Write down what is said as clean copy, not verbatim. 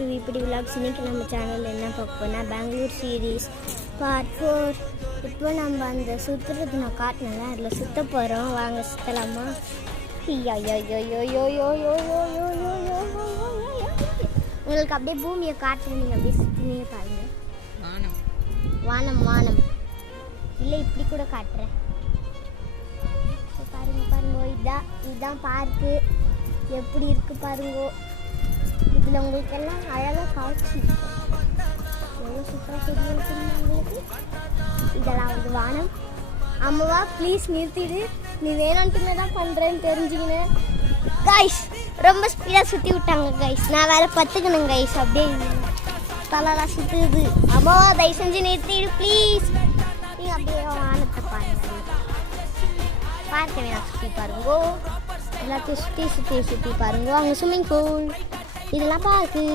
இப்படி விளாக்ஸ் இன்னைக்கு நம்ம சேனலில் என்ன பார்க்க போனால் பெங்களூர் சீரீஸ் பார்ட் 4. இப்போ நம்ம அந்த சுற்றுறது நான் காட்டினேன், அதில் சுற்ற போகிறோம். வாங்க சுற்றலாமா? உங்களுக்கு அப்படியே பூமியை காட்டுறேன், நீங்கள் அப்படியே சுற்றினே பாருங்க. வானம் வானம் இல்லை, இப்படி கூட காட்டுறேன். பாருங்க பாருங்க, இதுதான் பார்க்கு. எப்படி இருக்கு பாருங்க. இதில் உங்களுக்கு எல்லாம் அழகாக காட்சி எவ்வளோ சூப்பராக தெரியுது உங்களுக்கு. இதெல்லாம் வந்து வானம். அம்மாவா ப்ளீஸ் நிறுத்திடு, நீ வேணும்ட்டுமே தான் பண்ணுறேன்னு தெரிஞ்சுக்கினேன். கைஸ் ரொம்ப ஸ்பீடாக சுற்றி விட்டாங்க கைஸ். நான் வேறு பத்துக்கணும் கைஸ். அப்படியே தலைலாம் சுற்றுது. அம்மாவா தயவு செஞ்சு நிறுத்திடு ப்ளீஸ். நீங்கள் அப்படியே வானத்தை பாருங்க. பார்க்க வேணாம், சுற்றி பாருங்கோ. எல்லாத்தையும் சுற்றி பாருங்க. அங்கே ஸ்விம்மிங் பூல் இதெல்லாம் பார்க்கு.